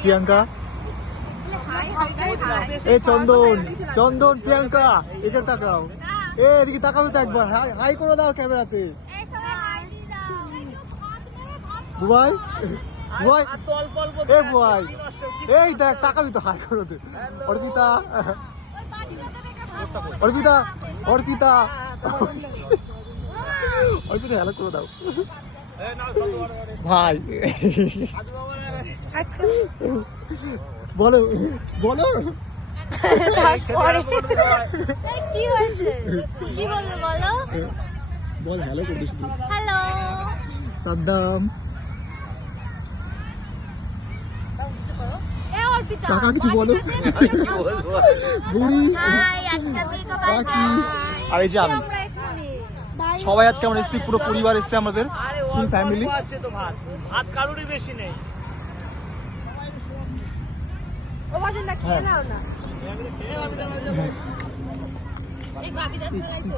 প্রিয়াঙ্কা, এই চন্দন, চন্দন, প্রিয়াঙ্কা, এখানে তাকাও, এদিকে তাকাবে তো একবার, হাই করে দাও ক্যামেরাতে। বুবাই, বুবাই, এ বুবাই, এই দেখ তাকাবি তো, হাই করে দে। অর্পিতা, অর্পিতা, অর্পিতা, অর্পিতা হ্যালো করে দাও ভাই। বলো বলো কি হয়েছে, কি বলবে বলো? বল হ্যালো করে দিস। হ্যালো সাদ্দাম, এ অর্পিতা, কাকা কিছু বলো। বুড়ি, হাই, আজকে মেকআপ কাকি, আর এই যে আমি, সবাই আজকে আমরা এসেছি, পুরো পরিবার এসেছে আমাদের, ফুল ফ্যামিলি। হাত কারোরই বেশি নেই। ও বাসনটা খেয়ে নাও না। এই বাকি